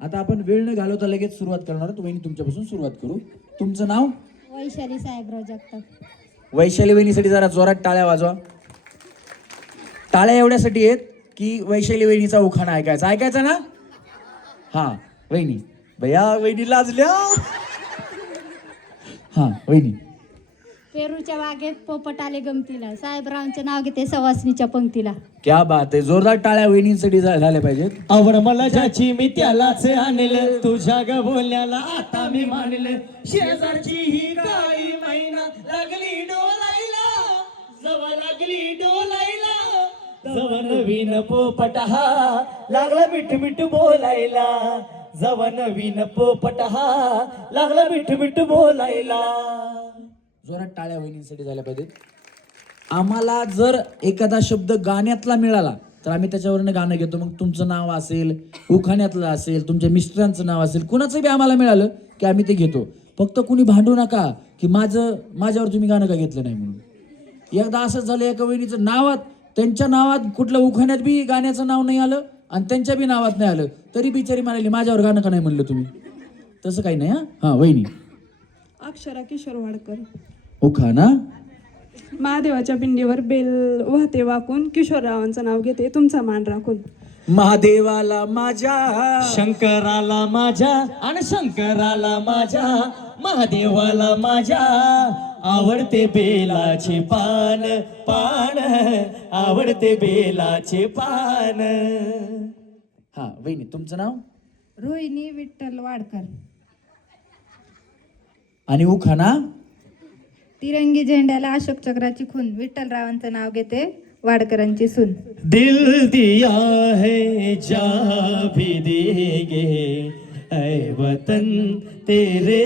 आता आपण वेळ न घालवता लगेच सुरुवात करणार आहोत. वहिनी तुमच्यापासून सुरुवात करू. तुमचं नाव? वैशाली साहेबराव जगताप. वैशाली वहिनीसाठी जरा जोरात टाळ्या वाजवा. टाळ्या एवढ्यासाठी आहेत की वैशाली वहिनीचा उखाणा ऐकायचा ना? हा वहिनी. भैया वहिनी लाजल्या. हा वहिनी. पेरूच्या बागेत पोपट आले गमतीला, साहेबरावांचे नाव घेते सवासणीच्या पंक्तीला. क्या बात आहे. जोरदार टाळ्या वहिनींसाठी झाल्या पाहिजेत. आवड मला ज्याची मी त्यालाच आणलं, तुझ्या ग बोलण्याला आता मी मानलं. शेजारची ही काळी मैना लागली डोलायला, जवा लागली डोलायला, जवा नवीन पोपट हा लागला मिठ मिठ बोलायला, जवा नवीन पोपट हा लागला मिठ मिठ बोलायला. जोरात टाळ्या वहिनींसाठी झाल्या पाहिजेत. आम्हाला जर एखादा शब्द गाण्यातला मिळाला तर आम्ही त्याच्यावरनं गाणं घेतो. मग तुमचं नाव असेल, उखाण्यातलं असेल, तुमच्या मिस्टरांचं नाव असेल, कुणाचं बी आम्हाला मिळालं की आम्ही ते घेतो. फक्त कुणी भांडू नका की माझ्यावर तुम्ही गाणं का घेतलं नाही म्हणून. एकदा असंच झालं, एका वहिनीचं नावात, त्यांच्या नावात कुठलं उखाण्यात बी गाण्याचं नाव नाही आलं आणि त्यांच्या बी नावात नाही आलं, तरी बिचारी म्हणाली माझ्यावर गाणं का नाही म्हणलं तुम्ही. तसं काही नाही. हा वहिनी. अक्षरा किशोर वाडकर. उखाणा. महादेवाच्या पिंडीवर बेल वाहते वाकून, किशोररावांचं नाव घेते तुमचा मान राखून. महादेवाला माझ्या, शंकराला माझ्या आणि शंकराला माझ्या, महादेवाला माझ्या आवडते बेलाचे पान पान, आवडते बेलाचे पान. हा वहिनी तुमचं नाव? रोहिणी विठ्ठल वाडकर. आणि उखाणा. तिरंगी झेंड्याला अशोक चक्राची खून, विठ्ठलरावांचं नाव घेते वाडकरांची सून. दिल दिया है जा भी देंगे ऐ वतन तेरे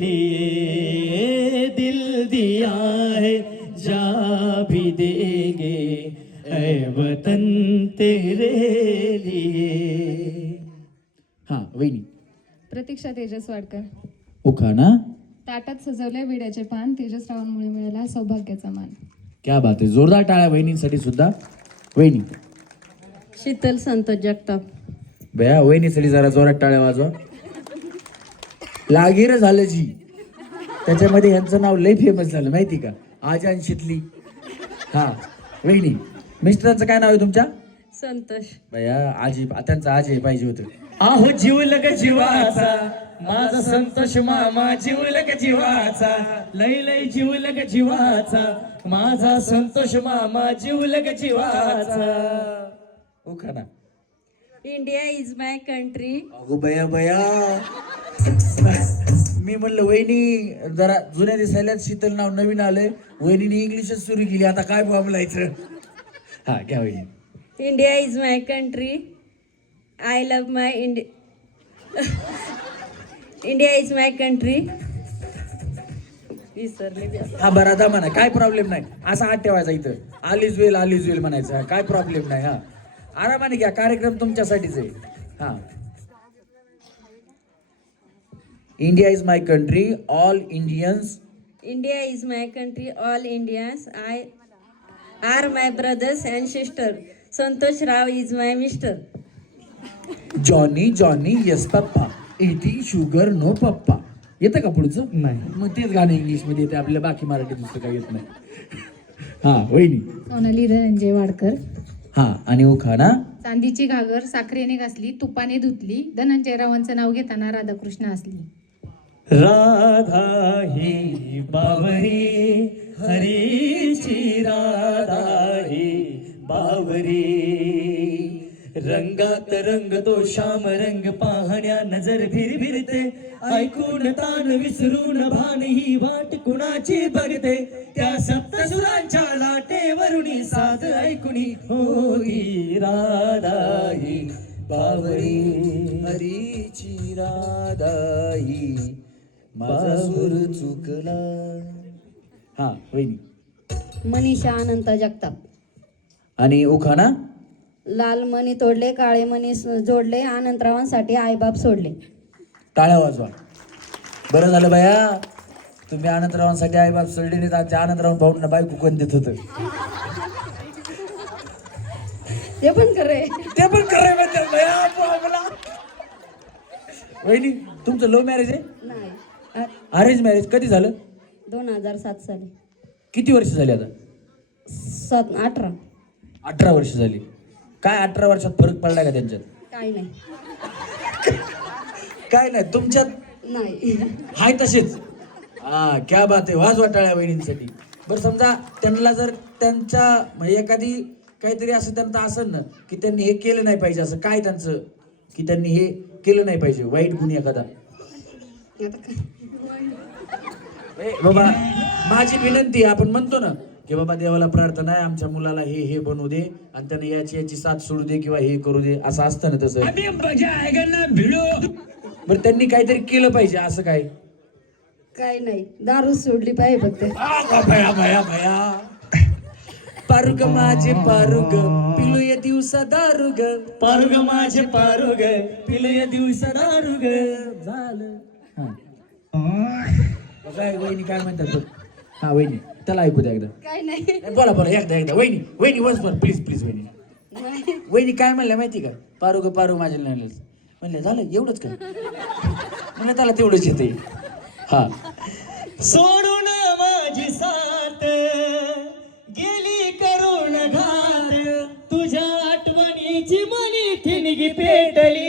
लिए, दिल दिया है जा भी देंगे ऐ वतन तेरे लिए. हा वहिनी. प्रतीक्षा तेजस वाडकर. उखाणा. ताटात सजवले विड्याचे पान, तेजसरावांमुळे मिळाला सौभाग्याचा मान. क्या बात आहे. जोरदार टाळ्या वहिनींसाठी सुद्धा. वहिनी. शीतल संतोष जगताप. बया वहिनीसाठी जरा जोरात टाळ्या वाजवा. लागीर झालं जी, त्याच्यामध्ये यांचं नाव लय फेमस झालं माहिती का, आजान शितली. हा वहिनी. मिस्टरांचं काय नाव आहे तुमच्या? संतोष. बया आजी, त्यांचं आजी पाहिजे होतं. आहो जीवलग जीवाचा माझा संतोष मामा, जीवलग जीवाचा, लय लय जीवलग जीवाचा माझा संतोष मामा, जीवलग जीवाचा. उखाणा. India is my country. अगो बया बया. मी म्हणलं वहिनी जरा जुन्या दिसायला, शीतल नाव नवीन आलंय, वहिनीने इंग्लिशच सुरू केली, आता काय बोलायचं. हा क्या वहिनी. India is my country, I love my India is my country. विसरले. हा बरा दा म्हणा, काय प्रॉब्लेम नाही. असा हात ठेवायचा इथं, आलीज वेल म्हणायचं, काय प्रॉब्लेम नाही. हा आरामाने घ्या, कार्यक्रम तुमच्यासाठीच आहे. हा. India is my country, all Indians. India is my country, all Indians I are my brothers and sister. Santosh Rao is my mister. Johnny Johnny yes papa, eating sugar no papa. येतं का पुढचं? नाही. मग तेच गाणं इंग्लिश मध्ये येते, आपल्या बाकी मराठी दुसरं काही येत नाही. हा वहिनी. सोनाली धनंजय वाडकर. हा आणि उखाणा. चांदीची घागर साखरेने घासली, तुपाने धुतली, धनंजयरावांचं नाव घेताना राधाकृष्ण असली. राधा ही बावरी, हरीची राधा ही बावरी, रंगात रंग तो श्याम रंग, पाहण्या नजर भिरभिरते, ऐकून तान विसरून भान ही वाट कुणाची बघते, त्या सप्तसुरांच्या लाटेवरुणी साध ऐकुनी होई राधा ही बावरी, हरीची राधाई माझा सूर चुकला. हा वहिनी. मनीषा अनंत जगताप. आणि उखाणा. लाल मणी तोडले, काळे मणी जोडले, अनंतरावांसाठी आईबाप सोडले. टाळ्या वाजवा. बरं झालं बाया, तुम्ही आनंदरावांसाठी आईबाप सोडले नाही, तर आनंदराव भाऊंना बायको कोण देत होतं. ते पण करे. ते पण खरंय म्हणतात बाया. वहिनी तुमचं लव्ह मॅरेज आहे नाही अरेंज मॅरेज कधी झालं 2007 साली किती वर्ष झाली आता 18 18 वर्ष झाली काय 18 वर्षात फरक पडला का त्यांच्यात काही नाही काय नाही तुमच्यात नाही हाय तसेच हा क्या बात आहे वाजवा टाळ्या वहिनींसाठी बरं समजा त्यांना जर त्यांच्या म्हणजे एखादी काहीतरी असं त्यांचं असेल ना की त्यांनी हे केलं नाही पाहिजे असं काय त्यांचं की त्यांनी हे केलं नाही पाहिजे वाईट गुण एखादा ए, बाबा माझी विनंती आहे, आपण म्हणतो ना की बाबा देवाला प्रार्थना आहे आमच्या मुलाला हे बनवू दे आणि त्याने याची साथ सोडू दे किंवा हे करू दे असं असतं ना तसं बरं त्यांनी काहीतरी केलं पाहिजे असं काय काही नाही दारू सोडली पाहिजे फक्त भया भया भया पारुग माझे पारुग पिलू या दिवसा दारुग पारुग माझे पारुग पिलय दिवस दारुग झालं काय वहिनी काय म्हणतात बघ. हा वहिनी त्याला ऐकू द्या एकदा काही नाही नाही, बोला बोला एकदा वहिनी वहिनी वस बर प्लीज वहिनी वहिनी काय म्हणल्या माहिती का पारुग माझे म्हणले झालं एवढंच काय म्हणलं त्याला तेवढंच येते हा सोडून माझी साथ गेली करून घात तुझ्या आठवणीची मनी ठिणगी पेटली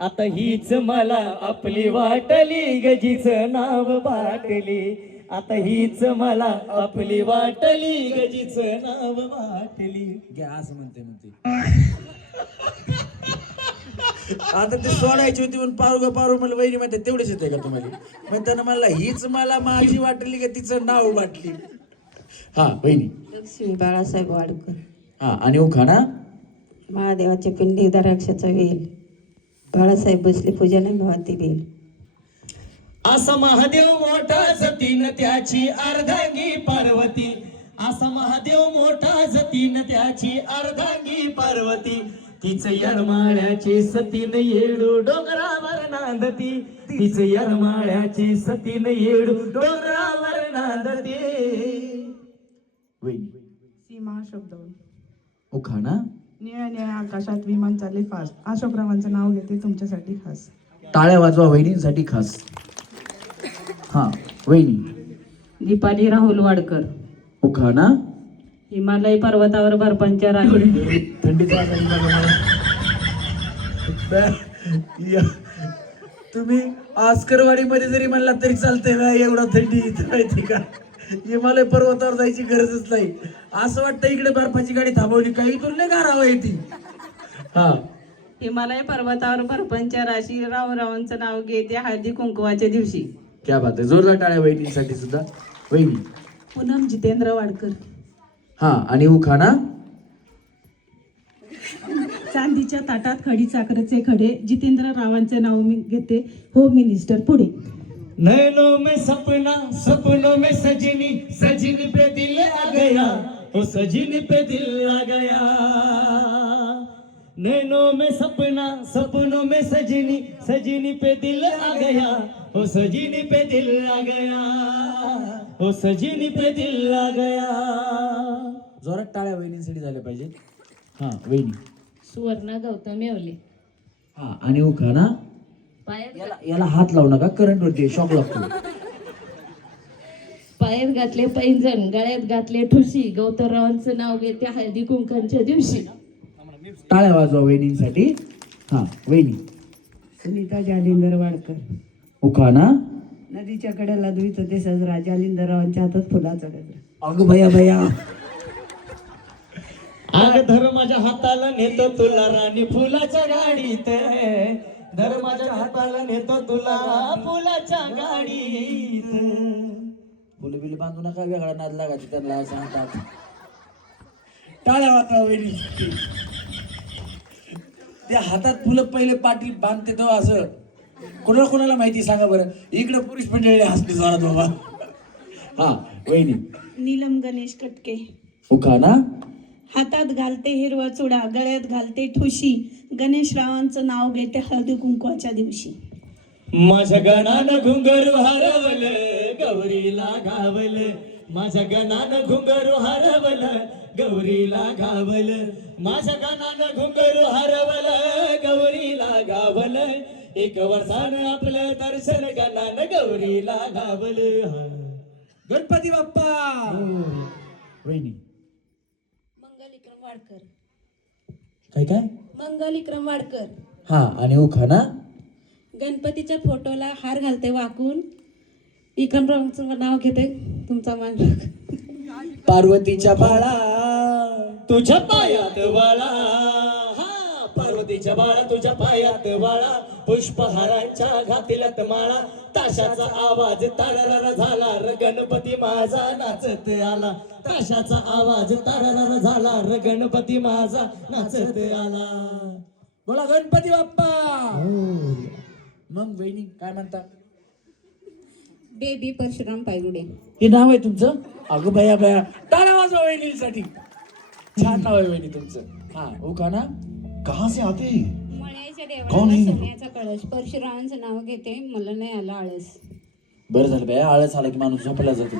आता हीच मला आपली वाटली गजीचं नाव बाटली आता हीच मला आपली वाटली गजीचं नाव बाटली घ्या असं म्हणते आता ते सोडायची होती म्हणून पारू मला वहिनी म्हणते तेवढेच येते का तुम्हाला मग त्यानं म्हणला हीच मला माझी वाटली का तिचं नाव वाटली हा वहिनी लक्ष्मी बाळासाहेब वाडकर हा आणि उखाणा महादेवाच्या पिंडी द्राक्षाचा वेल बाळासाहेब बसले पूजाला भावाती बेल असा महादेव मोठा जतीन त्याची अर्धांगी पार्वती असा महादेव मोठा जतीन त्याची अर्धांगी पार्वती तिच यरमाळ्याची सतीन येडू डोंगरावर नांदती तिच यरमाळ्याची सतीन येडू डोंगरावर नांदती वहिनी सीमा शब्दवून उखाणा निळ्या निळ्या आकाशात विमान चालले फास्ट अशोकरावांचं नाव घेते तुमच्यासाठी खास टाळ्या वाजवा वहिनींसाठी खास हा वहिनी दीपाली राहुल वाडकर उखाणा हिमालय पर्वतावर बर्फांच्या रांगी थंडीचा तुम्ही आस्करवाडी मध्ये जरी म्हणला तरी चालतंय बा एवढा थंडी इथं माहिती का हिमालय पर्वतावर जायची गरजच नाही असं वाटतं इकडे बर्फाची गाडी थांबवली काही इथून नाही गारावं येते हा हिमालय पर्वतावर बर्फांच्या राशी रावरावांचं नाव घेते हळदी कुंकवाच्या दिवशी क्या बात आहे जोरदार टाळ्या वहिनीसाठी सुद्धा वहिनी पूनम जितेंद्र वाडकर हा आणि उखाणा चांदीच्या ताटात खडी साखरेचे खडे जितेंद्र रावांचे नाव मी घेते होम मिनिस्टर पुढे नैनों में सपना सपनों में सजनी सजनी पे दिल आ गया ओ सजनी पे दिल आ गया नैनों में सपना सपनों में सजनी सजनी पे दिल आ गया ओ सजनी पे दिल आ गया ओ सजनी पे दिल आ गया जोरात टाळ्या वहिनींसाठी झाल्या पाहिजे हा वहिनी सुवर्णा गौतम येवले हा आणि उखाणा याला हात लावू नका करंट वरती शॉक लागतो पायात घातले पैंजण गळ्यात घातले ठुशी गौतमरावांचं नाव घेते हळदी कुंकांच्या दिवशी टाळ्या वाजवा वहिनींसाठी हा वहिनी सुनीता जालिंदर वाडकर उखाणा नदीच्या कडेला द्वित देशाचा राजा जालिंदररावांच्या हातात फुलाचा गजरा अगं भया भया आग धर माझ्या हाताला नेतो तुला राणी फुलाच्या गाडीत धर माझ्या हाताला नेतो तुला फुलाच्या गाडीत फुलं बिलं बांधू नका वेगळा नाद लागायची त्यांना सांगतात टाळ्या वाजवा वहिनींसाठी त्या हातात फुलं पहिले पाटील बांधते तो असं कोणाला माहिती सांगा बरं इकडे पुरुष मंडळी हसली जोरात बाबा हा वहिनी नीलम गणेश कटके उखाणा हातात घालते हिरवा चुडा गळ्यात घालते ठुशी गणेश रावांचं नाव घेते हळदी कुंकवाच्या दिवशी माझ्या गणानं घुंगरू हरवलं गौरीला गावलं माझ्या गणानं घुंगरू हरवलं गौरीला गावलं माझ्या गणानं घुंगरू हरवलं गौरीला गावलं एक वर्षानं आपलं दर्शन गणानं गौरीला गावलं. गणपती बाप्पा. वहिनी मंगलिक्रम वाडकर. काय काय मंगलिक्रम वाडकर. हा आणि उखाणा. गणपतीच्या फोटोला हार घालते वाकून, विक्रमरावांचं नाव घेते तुमचा मान. पार्वतीच्या बाळा तुझ्या पायात वाळा, हा पार्वतीच्या बाळा तुझ्या पायात वाळा, पुष्पहारांच्या घातल्यात माळा, ताशाचा आवाज ताररार झाला र गणपती माझा नाचत आला, ताशाचा आवाज ताररार झाला र गणपती माझा नाचत आला. बोला गणपती बाप्पा. मग वहिनी काय म्हणता? बेबी परशुराम पायगुडे. हे नाव आहे तुमचं? अगं बया बया, टाळ्या वाजवा वहिनीसाठी. छान नाव आहे वहिनी तुमचं. हा उखाणा. कहाँ से आते हैं? मळ्याच्या कोण आहे? देवाला सोन्याचा कळश, परशुरामांचं नाव घेते, मला नाही आला आळस. बरं झालं बया, आळस आला की माणूस झोपला जातो.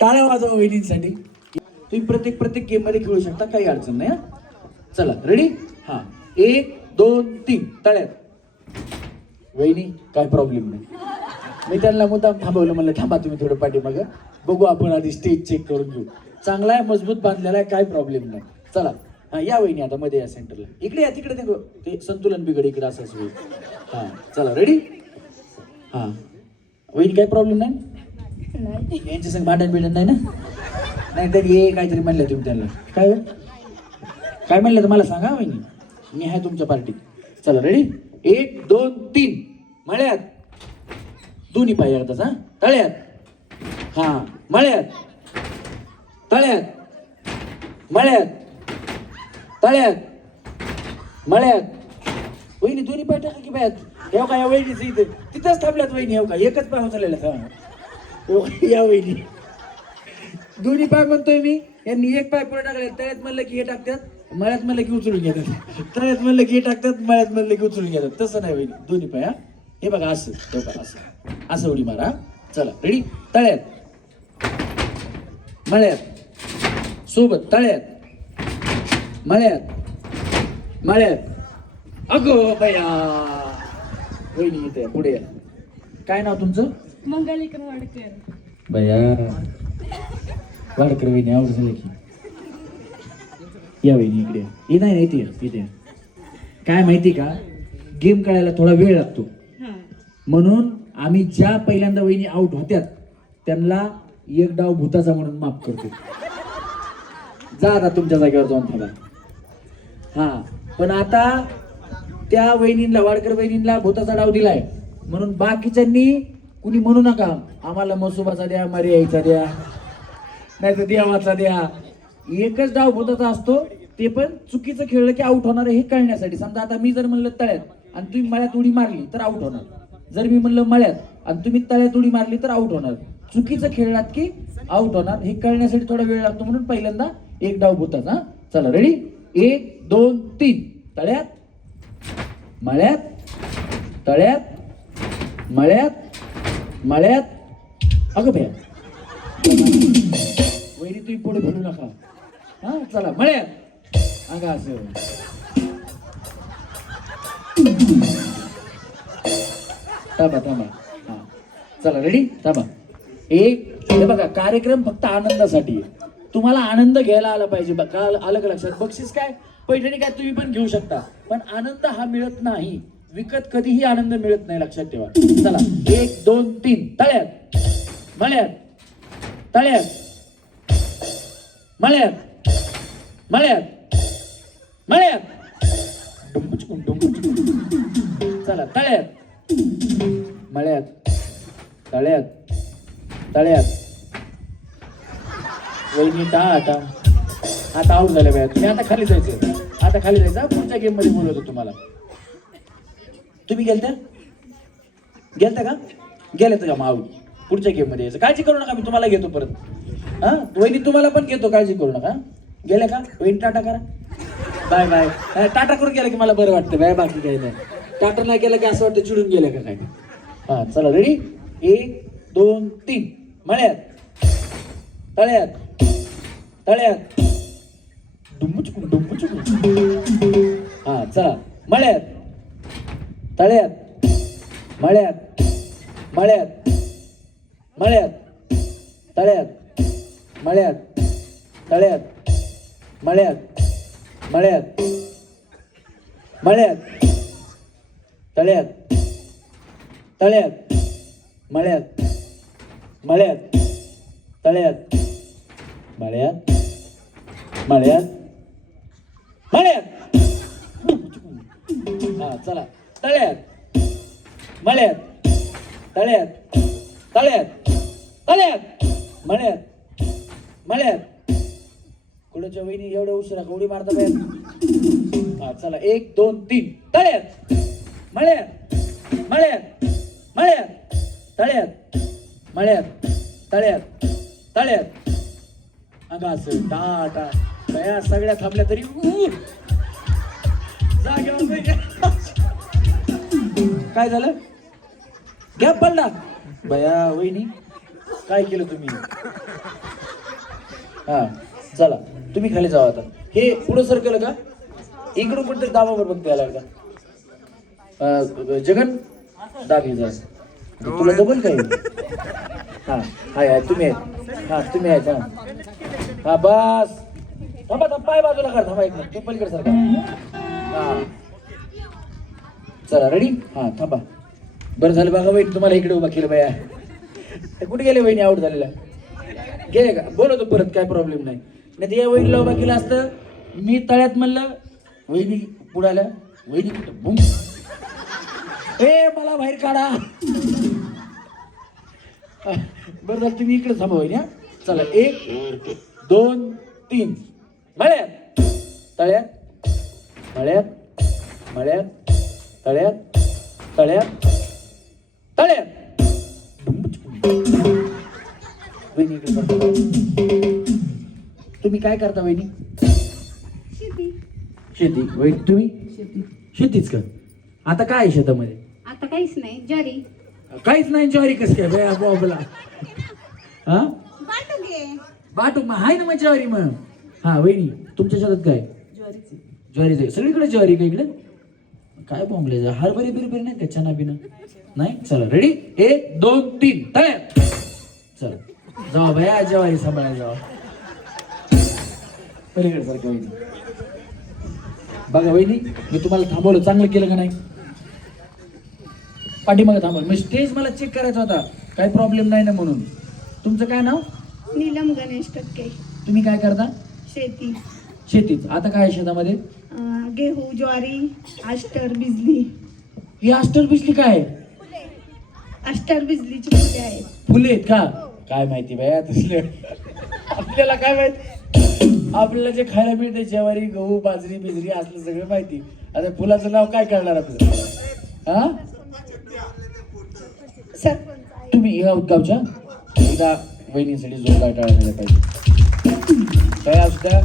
टाळ्या वाजवा वहिनींसाठी. तुम्ही प्रत्येक गेम मध्ये खेळू शकता, काही अडचण नाही. चला रेडी. हा 1 2 3 टाळ्यात. वहिनी काय प्रॉब्लेम नाही. मी त्यांना मुद्दाम थांबवलं, म्हणलं थांबा तुम्ही थोडं पाठीमाग बघू, आपण आधी स्टेज चेक करून घेऊ. चांगला आहे, मजबूत बांधलेला आहे, काय प्रॉब्लेम नाही. चला हा या वहिनी आता मध्ये या सेंटरला. इकडे या, तिकडे ते संतुलन बिघड इकडे असंच होईल. हा चला रेडी. हा वहिनी काय प्रॉब्लेम नाही? यांच्या संग भांडण बिडण नाही ना? नाही तर ये काहीतरी म्हणलं तुम्ही त्यांना. काय म्हणलं तर मला सांगा वहिनी, मी आहे तुमच्या पार्टीत. चला रेडी. 1 2 3 मळ्यात. दोन्ही पाय एकदाच. हा तळ्यात. हा मळ्यात. तळ्यात. मळ्यात. तळ्यात. मळ्यात. वहिनी दोन्ही पाय टाका की पायात. येऊ का या वहिनीच इथे तिथंच थांबल्यात वहिनी. येऊ का एकच पाय उचललेला. या वहिनी दोन्ही पाय म्हणतोय मी, यांनी एक पाय पुढे टाकले. तळ्यात म्हणलं की हे टाकतात, मळ्यात म्हणलं की उचलून घेतात. तळ्यात म्हणलं की हे टाकतात, मळ्यात म्हणलं की उचलून घेतात. तसं नाही वहिनी, दोन्ही पाय. हा हे बघा असं, हे बघा असं असं उडी मारा. चला रेडी. तळ्यात. मळ्यात. सोबत तळ्यात. मळ्यात. मळ्यात. अगो बया. वहिनी इथे पुढे या. काय नाव तुमचं? मंगलिक्रम वाडकर. बया वाडकर वहिनी आवड झालं की. या वहिनी इकडे. ये नाही इथे इथे. काय माहिती का, गेम खेळायला थोडा वेळ लागतो, म्हणून आम्ही ज्या पहिल्यांदा वहिनी आउट होत्यात त्यांना एक डाव भूताचा म्हणून माफ करतो. जा आता तुमच्या जागेवर जाऊन थांबा. हा पण आता त्या वहिनींना, वाडकर वहिनींना भूताचा डाव दिलाय, म्हणून बाकीच्यांनी कुणी म्हणू नका आम्हाला मसुबाचा द्या, मर्याईचा द्या, नाही तर देवाचा द्या. एकच डाव भूताचा असतो, ते पण चुकीचं खेळलं की आउट होणार हे कळण्यासाठी. समजा आता मी जर म्हणलं तळ्यात आणि तुम्ही मळ्यात उडी मारली तर आउट होणार. जर मी म्हणलं मळ्यात आणि तुम्ही तळ्यात उडी मारली तर आउट होणार. चुकीचं खेळलात की आउट होणार. हे कळण्यासाठी थोडा वेळ लागतो, म्हणून पहिल्यांदा एक डाव भूताचा. चला रेडी. 1 2 3 तळ्यात. मळ्यात. तळ्यात. मळ्यात. मळ्यात. अगं भया वहिनी तुम्ही पुढे भरू नका. हा चला मळ्यात. अगं असं थांबा थांबा. हा चला रेडी. थांबा. हे बघा, कार्यक्रम फक्त आनंदासाठी आहे. तुम्हाला आनंद घ्यायला आला पाहिजे. बघा आलं का लक्षात? बक्षीस काय, पैठणी काय तुम्ही पण घेऊ शकता, पण आनंद हा मिळत नाही. विकत कधीही आनंद मिळत नाही, लक्षात ठेवा. चला 1 2 3 तळ्यात. मळ्यात. तळ्यात. मळ्यात. मळ्यात. मळ्यात. चला तळ्यात. मळ्यात. तळ्यात. तळ्यात. वहिनी टाळा. आता आऊट झाल्या बाया. तुम्ही आता खाली जायचं. आता खाली जायचं. पुढच्या गेम मध्ये बोलवतो तुम्हाला. तुम्ही गेलत्या का? गेल्यात का? मग आऊट. पुढच्या गेम मध्ये यायचं. काळजी करू नका, मी तुम्हाला घेतो परत. हा वहिनी तुम्हाला पण घेतो, काळजी करू नका. गेल्या का वहिनी? टाटा करा. Bye bye. टाटा करून गेला की मला बरं वाटतं बाय, बाकी काही नाही. टाटा नाही केलं की असं वाटतं चिडून गेल्या का काय. हा चला रेडी. 1 2 3 मळ्यात. तळ्यात. तळ्यात. डुंबुचुकून. हा चला मळ्यात. तळ्यात मळ्यात मळ्यात मळ्यात तळ्यात मळ्यात तळ्यात मळ्यात मळ्यात मळ्यात तळ्यात तळ्यात मळ्यात मळ्यात तळ्यात मळ्यात मळ्यात मळ्यात हा चला तळ्यात मळ्यात तळ्यात तळ्यात तळ्यात मळ्यात मळ्यात कुणाच्या वहिनी एवढ्या उशिरा कवडी मारता बाहेर हा चला 1 2 3 तळ्यात मळ्यात मळ्यात मळ्यात तळ्यात मळ्यात तळ्यात तळ्यात अगं असं टाटा बया सगळ्या थांबल्या तरी जागेवर नाही गेल्या. काय झालं गॅप पडला बया वहिनी काय केलं तुम्ही हा चला तुम्ही खाली जावा आता हे पुढं सरकलं का इकडून कुठतरी दाबावर बघते याला का जगन दाबी जा तुला डबल काय हा हाय तुम्ही आहेत हा तुम्ही आहेत हा बस थांबा थांबा पाय बाजूला कर थांबा एक मिनिट ते पलीकडे सरका हा चला रेडी हा थांबा बरं झालं बघा वहिनी तुम्हाला इकडे उभा केलं बाया कुठे गेले वहिनी आउट झालेला गेले का बोलवतो परत काय प्रॉब्लेम नाही नाही या वहिनीला उभा केलं असतं मी तळ्यात म्हणलं वहिनी पुढे आल्या वहिनी कुठं बुम ए मला बाहेर काढा बरं झालं तुम्ही इकडे थांबा वहिनी हा चला 1 2 3 मळ्यात तळ्यात मळ्यात मळ्यात तळ्यात तळ्यात तळ्यात वहिनी इकडे सरका. तुम्ही काय करता वहिनी शेती वहिनी तुम्ही शेतीच का आता काय आहे शेतामध्ये आता काहीच नाही ज्वारी काहीच नाही ज्वारी कस काय बया बॉबला हा बाटू मग हाय ना मग ज्वारी मग हा वहिनी तुमच्या शेतात काय ज्वारीच आहे सगळीकडे ज्वारी का इकडे काय बॉम्बले हरभरी बिरभरी नाही का चना बिना नाही चला रेडी 1 2 3 तळ्यात चला जावा भया ज्वारी सांभाळायला जावा पलीकडे सारखं वहिनी बघा वहिनी मी तुम्हाला थांबवलं चांगलं केलं का नाही पाठीमागे थांबवलं मी स्टेज मला चेक करायचा होता काही प्रॉब्लेम नाही ना म्हणून तुमचं काय नाव नीलम गणेश टक्के तुम्ही काय करता शेती शेतीच आता काय आहे शेतामध्ये गेहू ज्वारी आष्टर बिजली ही अस्टर बिजली काय आहे? आष्टर बिजलीची फुले आहेत फुले आहेत का काय माहिती बाया तसलं आपल्याला काय माहित आपल्याला जे खायला मिळते ज्वारी गहू बाजरी बिजरी असलं सगळं माहिती आता फुलाचं नाव काय करणार आपलं हा सर तुम्ही या गावच्या एकदा वहिनीसाठी जोरदार टाळ्या झाल्या पाहिजे काय असू द्या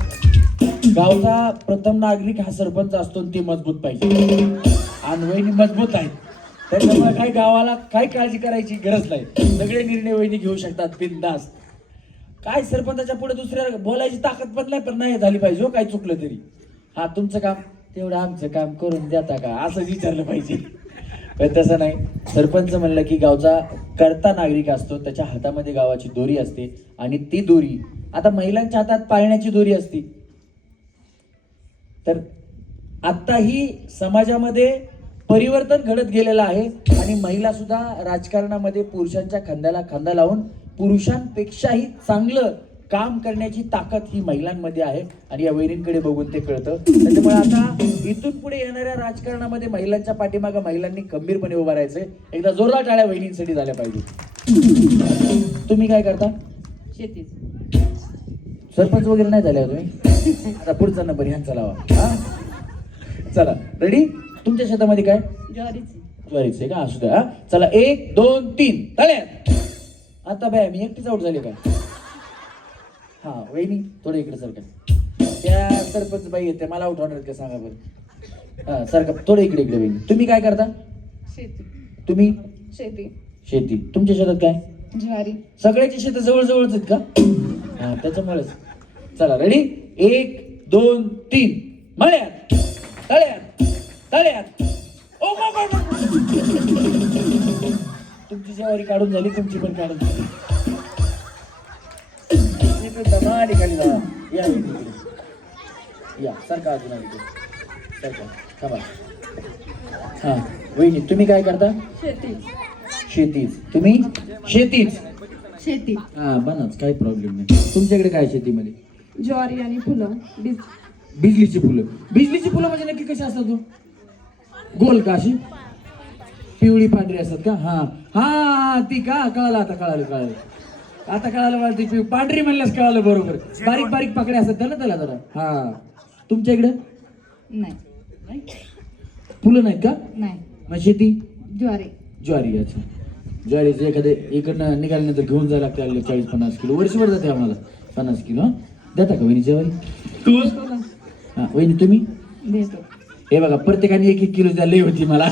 गावचा प्रथम नागरिक हा सरपंच असतो आणि ते मजबूत पाहिजे आणि वहिनी मजबूत आहेत त्याच्यामुळे काही गावाला काय काळजी करायची गरज नाही सगळे निर्णय वहिनी घेऊ शकतात बिनधास्त काय सरपंचाच्या पुढे दुसऱ्या बोलायची ताकद पण नाही पण नाही झाली पाहिजे हो काय चुकलं तरी हा तुमचं काम तेवढं आमचं काम करून देता का असं विचारलं पाहिजे पण तसं नाही सरपंच म्हणलं की गावचा कर्ता नागरिक असतो त्याच्या हातामध्ये गावाची दोरी असते आणि ती दोरी आता महिलांच्या हातात पाळण्याची दोरी असते तर आत्ताही समाजामध्ये परिवर्तन घडत गेलेलं आहे आणि महिला सुद्धा राजकारणामध्ये पुरुषांच्या खांद्याला खांदा लावून पुरुषांपेक्षाही चांगलं काम करण्याची ताकद ही महिलांमध्ये आहे आणि या वहिनींकडे बघून ते कळतं त्याच्यामुळे आता इथून पुढे येणाऱ्या राजकारणामध्ये महिलांच्या पाठीमागे महिलांनी खंबीरपणे उभा राहायचंय एकदा जोरदार टाळ्या वहिनींसाठी झाल्या पाहिजे तुम्ही काय करता शेतीच सरपंच वगैरे नाही झाले तुम्ही आता पुढचा नंबर ह्यांचा लावा हा चला रेडी तुमच्या शेतामध्ये काय ज्वारीच आहे का असू द्या चला 1 2 3 तळ्यात आता बाय मी एकटीच आउट झाले काय हा वहिनी थोडं इकडे सारखं त्या सरपंच बाई येते मला आउट होणार का सांगा बरं हा सारखं थोडं इकडे इकडे वहिनी तुम्ही काय करता शेती तुम्ही शेती शेती तुमच्या शेतात काय ज्वारी सगळ्याची शेत जवळजवळच आहेत का हा त्याच्यामुळेच चला रेडी 1 2 3 मळ्यात तळ्यात तळ्यात तुमची जेवारी काढून झाली, तुमची पण काढून झाली. इकडे दमा निघाली जा. या इकडे. या सारखा अजून आली सारखा थांबा. हा वहिनी तुम्ही काय करता? शेतीच. तुम्ही शेतीच. शेती. हा बनच काही प्रॉब्लेम नाही. तुमच्याकडे काय शेतीमध्ये? ज्वारी आणि फुलं बिजलीची फुलं. बिजलीची फुलं म्हणजे नक्की कशी असतात तू? गोल का अशी पिवळी पांढरी असतात का? हा हा ती का कळालं आता कळालं आता कळालं मला ती पांढरी म्हणल्यास कळालं बरोबर. बारीक बारीक पाकड्या असतात त्याला जरा. हा तुमच्या इकडे नाही. फुलं नाहीत का? नाही. मग शेती? ज्वारी. अच्छा ज्वारीचे एखादे इकडनं निघाल्यानंतर घेऊन जायला लागते 40-50 किलो. वर्षभर जाते आम्हाला 50 किलो. हा देता का वहिनी ज्वारी? हा वहिनी तुम्ही? देतो. हे बघा प्रत्येकाने 1-1 किलो द्यायला होती मला.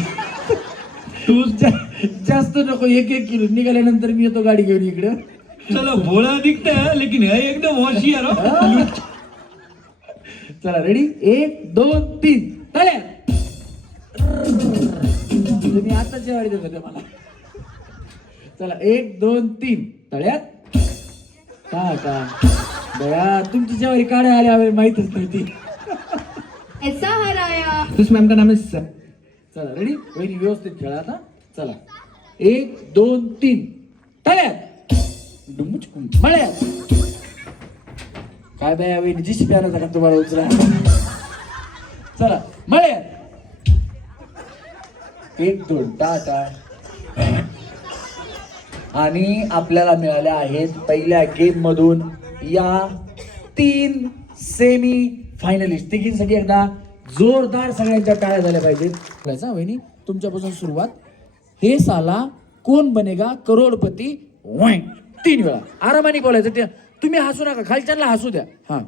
जास्त नको 1-1 किलो. निघाल्यानंतर मी येतो गाडी घेऊन इकडं. चलो भोळा दिखता है लेकिन है एकदम होशियार हो. चला रेडी 1 2 3 चला. तुम्ही आता जेवारी देत होते मला. चला 1 2 3 तळ्यात का बया तुमची जेवारी काढ्या आल्या माहितच नव्हती. ऐसा हराया. उस मैम का नाम है चला रेडी वहिनी व्यवस्थित खेळा आता. चला 1 2 3 तळ्यात डुमुचकुम मळ्यात. काय बाया वहिनी जिशी प्यानाचा का तुम्हाला उचला. चला मळ्यात 1 2 टाटा. आणि आपल्याला मिळाल्या आहेत पहिल्या गेम मधून या 3 सेमी फायनलिस्ट. तिघींसाठी एकदा जोरदार सगळ्यांच्या टाळ्या झाल्या पाहिजेत. वहिनी तुमच्यापासून सुरुवात. हे साला कोण बनेगा करोडपती 3 वेळा आरामाने बोलायचं. तुम्ही हसू नका, खालच्यांना हसू द्या. हा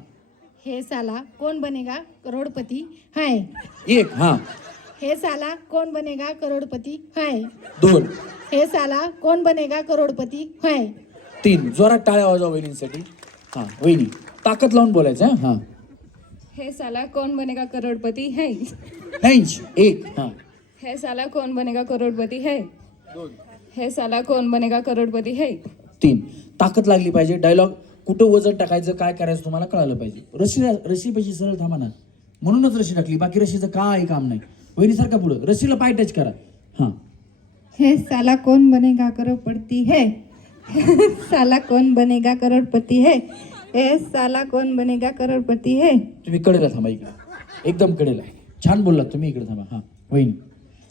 हे साला कौन बनेगा करोड़पति है. 1 हा हे साला कौन बनेगा करोड़पति है. 2 हे साला कौन बनेगा करोड़पति है. 3 जोरात टाळ्या वाजवा वहिनींसाठी. हा वहिनी ताकद लावून बोलायचं. हा हे साला कौन बनेगा करोडपती है. 1 हा हे साला कौन बनेगा करोडपती है. हे साला कौन बनेगा करोडपती है. 3 ताकद लागली पाहिजे. डायलॉग कुठं वजन टाकायचं काय करायचं तुम्हाला कळालं पाहिजे. रशी सरळ थांबा ना, म्हणूनच रशी टाकली, बाकी रशीचं काय काम नाही. वहिनीसारखा पुढं रशीला पाय टच करा. हा हे साला कौन बनेगा करोड़पति है. साला कौन बनेगा करोड़पति है. हे साला कौन बनेगा करोड़पति है. तुम्ही कडेला थांबा, इकडे एकदम कडेला. छान बोललात तुम्ही, इकडे थांबा. हा वहिनी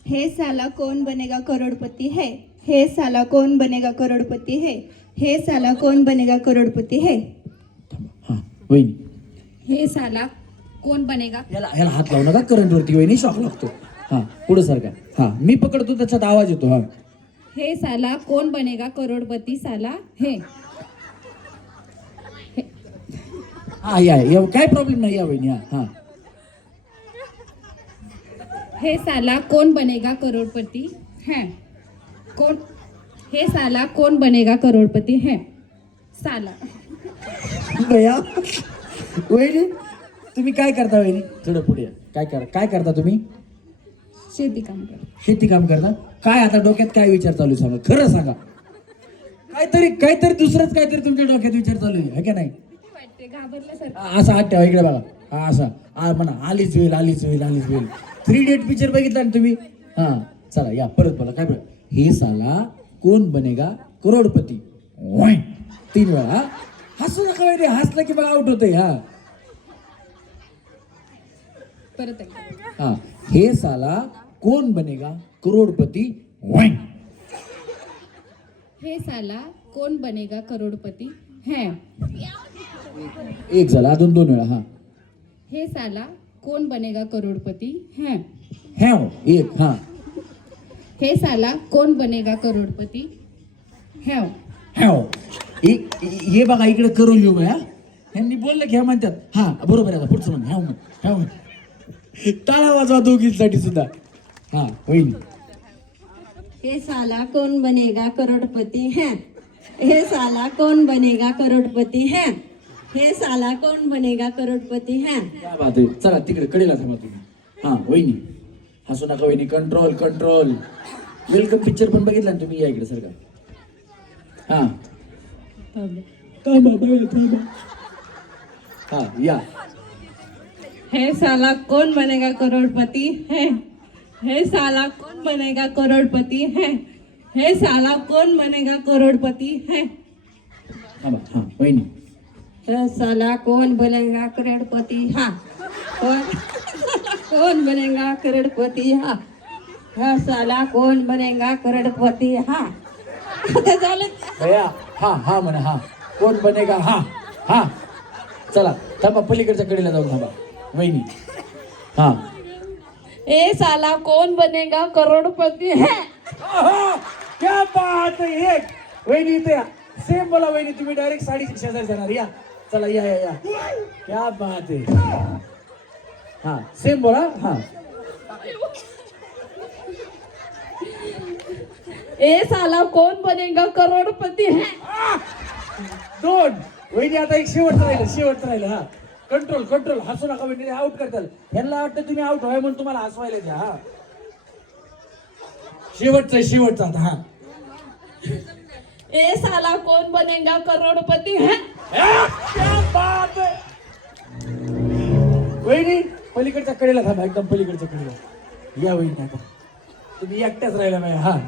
हे साला कौन बनेगा करोड़पति है. हे साला कौन बनेगा करोड़पति है. हे साला कौन बनेगा करोड़पति है. थांबा. हा वहिनी हे साला कोण बनेगा. ह्याला हात लावू नका, करंटवरती वहिनी शॉक लागतो. हा पुढे सारखा. हा मी पकडतो त्याच्यात आवाज येतो. हा हे साला कोण बनेगा करोडपती साला हे. हा या काय प्रॉब्लेम नाही या वहिनी. हा हे साला कौन बनेगा करोड़पति है. कौन. हे साला कौन बनेगा करोड़पति है. साला. गया वहिनी तुम्ही काय करता वहिनी? थोडं पुढे या. काय करता तुम्ही? शेती काम कर. शेती काम करता. काय आता डोक्यात काय विचार चालू आहे सांगा, खरं सांगा. काहीतरी दुसरंच काहीतरी तुमच्या डोक्यात विचार चालू आहे का नाही? असा हात ठेवा, इकडे बघा. हा असा म्हणा आलीच होईल. 3 Idiot पिक्चर बघितला ना तुम्ही? हा चला या परत बोला. काय बघा. हे साला कोण बनेगा करोडपती 3 वेळा. हसू नका वहिनी, हसलं की मग आउट होतंय. हा परत हा हे साला कोण बनेगा करोडपती. हे साला कौन बनेगा करोड़पति है. 1 झाला, अजून 2 वेळा. हा हे साला कौन बनेगा करोड़पति है. 1 हा हे साला कौन बनेगा करोड़पति है. हे बघा इकडे करून येऊ बया. यांनी बोललं की ह्या म्हणतात. हा बरोबर आहे. आता पुढचं म्हण. ह्याव टाळा वाजवा दोघींसाठी सुद्धा. हा होईल. हे साला कौन बनेगा करोड़पति है. हे साला कौन बनेगा करोड़पति है. हे साला कौन बनेगा करोड़पति है. क्या बात आहे. चला तिकडे कडेला थांबा तुम्ही. हा वहिनी हसू नका वहिनी, कंट्रोल कंट्रोल. वेलकम पिक्चर पण बघितला ना तुम्ही, या इकडे सर का. हा हा या. हे साला कौन बनेगा करोड़पति है. हे साला कौन बनेगा करोड़पति है. हे साला कौन बनेगा करोड़पति है. हा वहिनी. हे साला कौन बनेगा करोड़पति. हा कौन बनेगा करोड़पति. हा हा साला कौन बनेगा करोड़पति. हा आता झालं. भैया हा हा म्हणा. हा कोण बनेगा. हा हा चला थांबा, पलीकडच्या कडेला जाऊन थांबा वहिनी. हा ए साला कौन बनेगा करोड़पति है. क्या बात आहे. एक वहिनी इथे सेम बोला वहिनी, तुम्ही डायरेक्ट साडी शेजारी जाणार. या चला या या या. क्या बात आहे. हा सेम बोला. हा ए साला कौन बनेगा करोड़पति है. दोन वहिनी. आता एक शेवटचं राहिलं. हा कंट्रोल कंट्रोल. हसू नका वहिनी, आउट करताल. यांना वाटतं तुम्ही आउट व्हाय म्हणून तुम्हाला हसवायला द्या. हा शेवटचा आता. हा ए साला कौन बनेगा करोड़पति है. क्या बात आहे. वहिनी पलीकडच्या कडेला थांबा, एकदम पलीकडच्या कडेला या वहिनी. आता तुम्ही एकट्याच राहिला नाही. हा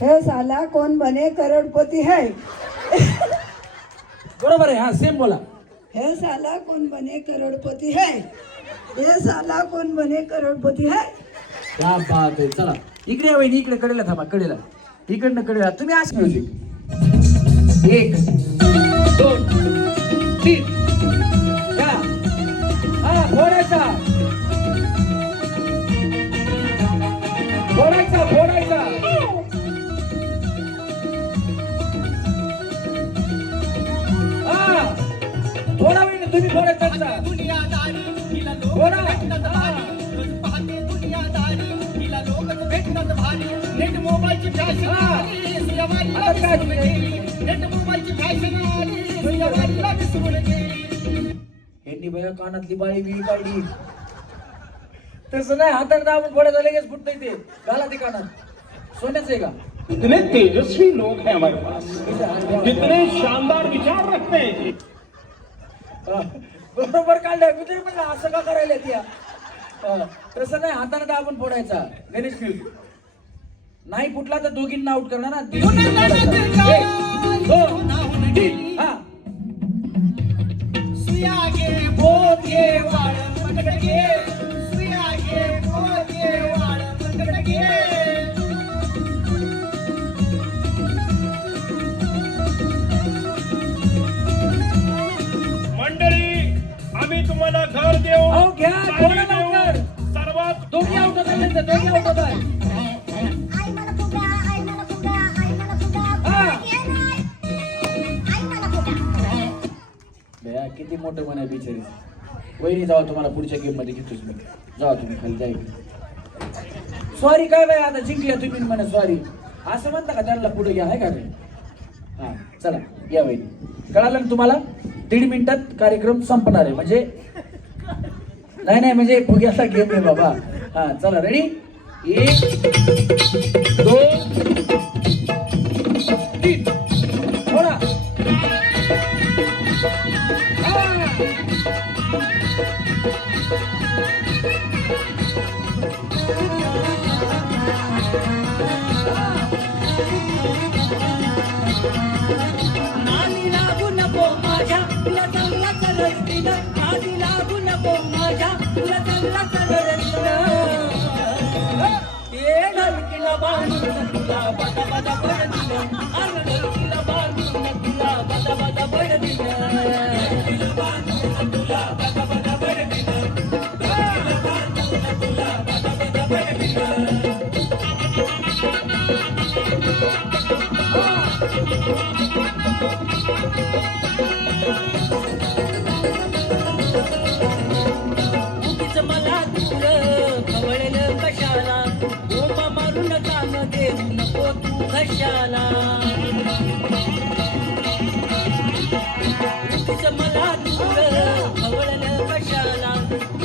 हे साला कौन बने करोड़पति है. बरोबर आहे. हा सेम बोला. हे साला कौन बने करोड़पति है. हे साला कौन बने करोड़पति है. क्या बात आहे. चला इकडे या वहिनी, इकडे कडेला थांबा, कडेला इकडनं कडेला. तुम्ही आज म्युझिक 1 2 3 चला. हा फोडायचा फोडायचा फोडायचा. हा फोडा वहिनी, तुम्ही फोडायचा. फोडा. यांनी भया कानातली बाळी बिळी काढली. तसं नाही, हातात दाबून फोडायचं लगेच फुटतंय ते. घाला ते कानात. सोन्याच आहे का. इतने तेजस्वी लोग हैं हमारे पास, कितने शानदार विचार रखते हैं. बरोबर काढलं. मी तरी म्हणलं असं का करायला त्या. तसं नाही, हाताने दाबून फोडायचा. गणेश म्युझिक नाही फुटला तर दोघींना आउट करणार ना. 1 2 3 हा. मंडळी, आम्ही तुम्हाला घर देऊ, अहो घ्या, गाडी फोडा देऊ. लवकर. सर्वात दोघी आउट होत आहेत, दोघी आउट होत आहेत. बया किती मोठं मन आहे बिचारी. वहिनी जावा, तुम्हाला पुढच्या गेम मध्ये घेतोच मी. जावा तुम्ही खाली जाईल. सॉरी काय बाय, आता जिंकल्या तुम्ही म्हणा सॉरी असं म्हणता का. त्यांना पुढे घ्या आहे का रे. हा चला या वहिनी. कळालं ना तुम्हाला. 1.5 मिनिटात कार्यक्रम संपणार आहे. म्हणजे नाही म्हणजे फुग्याचा गेम आहे बाबा. हा चला रेडी. 1 2 3 बोला. नादी लागू नको माझ्या, तुला चांगलाच रडतील. नादी लागू नको माझ्या, तुला चांगलाच रडतील. ये ढलकीला बांधून तुला बदा बदा पडतील. अन ढलकीला बांधून तुला बदा बदा पडतील. ढलकीला बांधून तुला बदा बदा पडतील. ढलकीला बांधून तुला बदा बदा पडतील. उगीच मला दूर खवळलं कशाला. ओमा मारून कान देऊ नको तू कशाला. उगीच मला दूर खवळलं कशाला.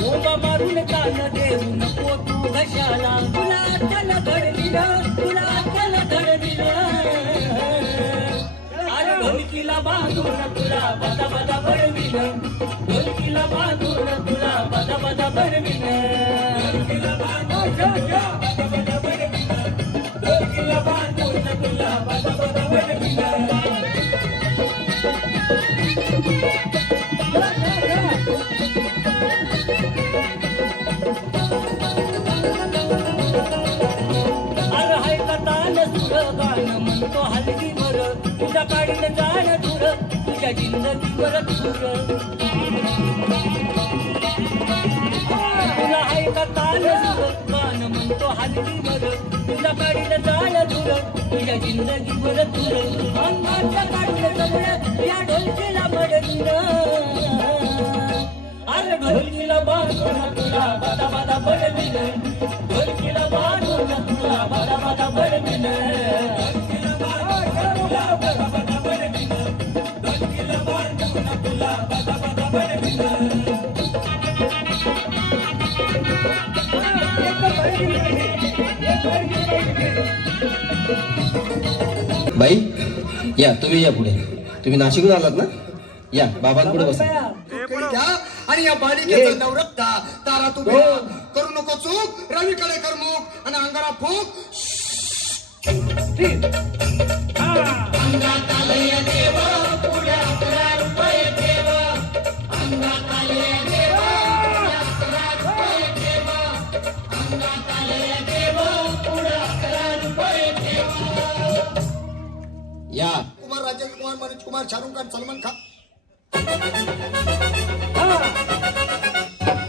ओमा मारून कान देऊ नको कशाला तुला अक्कल घडविलं तुला अक्कल घडविलं अरे ढोलकीला बांधून तुला बदा बदा बडविलं ढोलकीला बांधून तुला बदा बदा बडविलं ढोलकीला बांधून तुला बदा बदा बडविलं म्हणतो हलकी वर तुझ्या काढील जाण दूर तुझ्या जिंदगीवर दूर तुला हाय का ताल सुर गाण म्हणतो हलकी वर तुझ्या काढील जाण दूर तुझ्या जिंदगीवर दूर अंगाच्या काढील जवळ या ढोलकीला बडविल अरे ढोलकीला बांधून तुला बदा बदा बडविल ढोलकीला बांधून तुला बदा बदा बडविल बाई या तुम्ही या पुढे तुम्ही नाशिकहून आलात ना या बाबांपुढे बसा घ्या आणि या बालिकेचा नवरत्न तारा तू करू नको चूक रवीकडे कर मुख आणि अंगारा फूक अंगात आलंय देव पुढे 11 रुपये ठेव अंगात आलंय देव पुढे 11 रुपये ठेव अंगात आलंय देव पुढे 11 रुपये ठेव या कुमार राजेश कुमार मनोज कुमार शाहरुख खान सलमान खान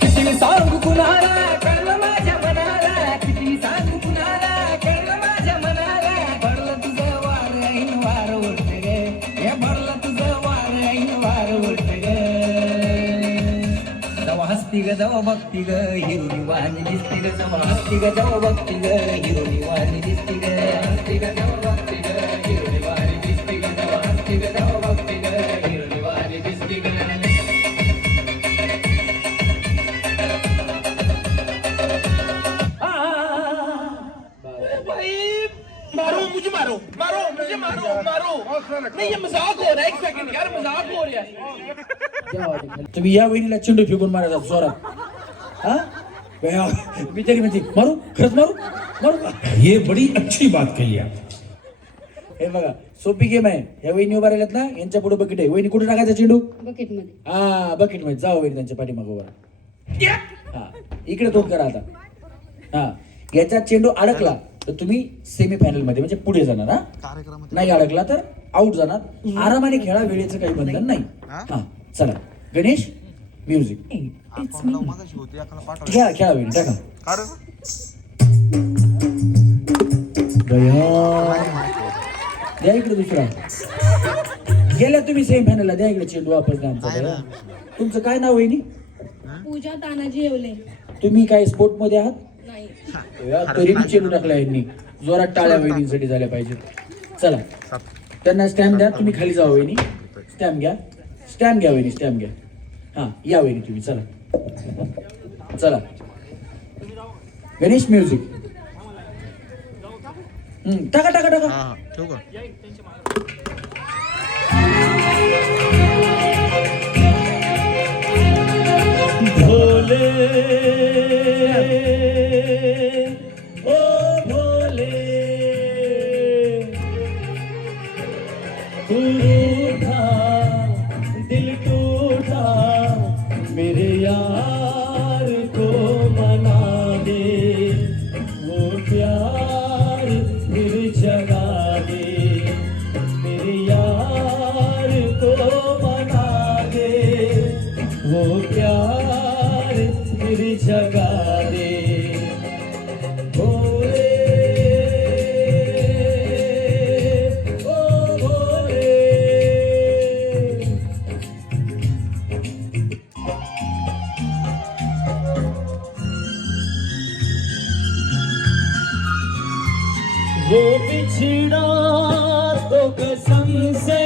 किती सांगू कुणाला कळलं माझ्या मनाला किती सांगू कुणाला कळलं माझ्या मनाला भरलं तुझं वार ऐन वार उठ गे हे भरलं तुझं वार ऐन वार उठ गे जवा हसती ग जवा बघती ग हिरोनी वाणी दिसती ग जवा हसती ग जवा बघती ग हिरोनी वाणी दिसती ग हसती ग जवा बघती ग हिरोनी वाणी दिसती ग जवा हसती ग जवा बघती ग हिरोनी वाणी दिसती ग मारो मुझे मारो मारो मुझे मारो मारो नहीं ये मजाक हो रहा है एक सेकंड यार मजाक हो रहा है तुम्ही या वहिनीला चेंडू फेकून मारायचा जोरात हा बिचारी म्हणते मारू खरंच मारू मारू का ये बड़ी अच्छी बात कही आप हे बघा सोपी गेम आहे ह्या वहिनी उभा राहिल्यात ना यांच्या पुढे बकेट आहे वहिनी कुठे टाकायचा चेंडू बकेट मध्ये हा बकेट मध्ये जाऊ वहिनी त्यांच्या पाठीमागं उभा हा इकडे तोंड करा आता हा याचा चेंडू अडकला तर तुम्ही सेमी फायनल मध्ये म्हणजे पुढे जाणार हा नाही अडकला तर आउट जाणार आरामाने खेळा वेळेचं काही बंधन नाही हा चला गणेश म्युझिक खेळा खेळा वेळी टाका द्या इकडे दुसरा गेल्या तुम्ही सेमी फायनलला द्या इकडे चेंडू वापस द्या आमच्याकडे तुमचं काय नाव वहिनी पूजा तानाजी येवले तुम्ही काय स्पोर्ट मध्ये आहात नाही तरी मी चेंडू टाकला यांनी जोरात टाळ्या वहिनींसाठी झाल्या पाहिजे चला त्यांना स्टॅम्प द्या तुम्ही खाली जावा वहिनी स्टॅम्प घ्या वहिनी स्टॅम्प घ्या हा या वहिनी तुम्ही चला चला गणेश म्युझिक टाका टाका टाका भोले ओ भोले तू रूठा दिल टूटा मेरे यार को मना दे वो प्यार फिर जगा दे मेरे यार को मना दे वो प्यार फिर जगा दे भोले ओ भोले वो बिछड़ा तो कसम से